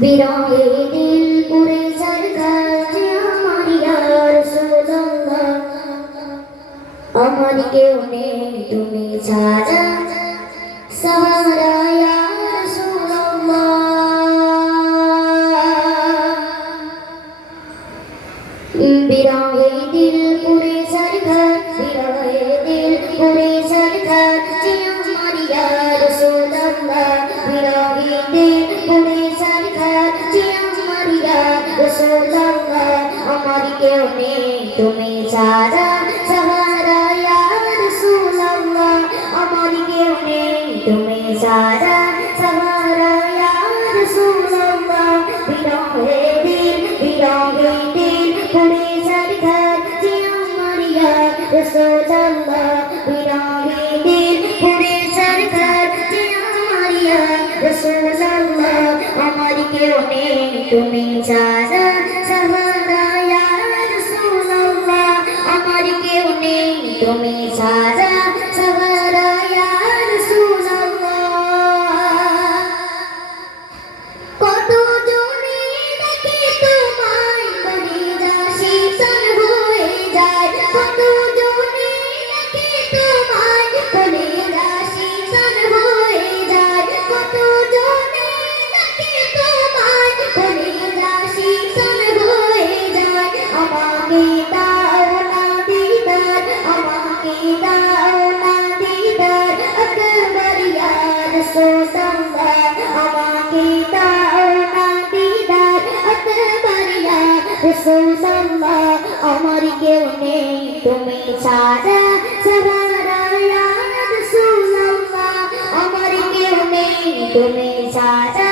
বিরহে দিল পুরে সরকার আমার কেউ নেই, তুমি ছাড়া। সাহারা বিরহে দিল পুরে সরকার বিরহে দিল পুরে সরকার ছাড়া সাহারা ইয়া রাসূলুল্লাহ, আমার কেউ নেই। তুমি ছাড়া সাহারা ইয়া রাসূলুল্লাহ, বিরহে দিল বিরহে দিল পুরে সরকার যে আমার ইয়া রাসূলুল্লাহ, বিরহে দিল পুরে সরকার যে আমার তুমি ছাড়া আমার কেউ নেই তুমি ইয়া রাসূলুল্লাহ আমার কেউ নেই তুমি ছাড়া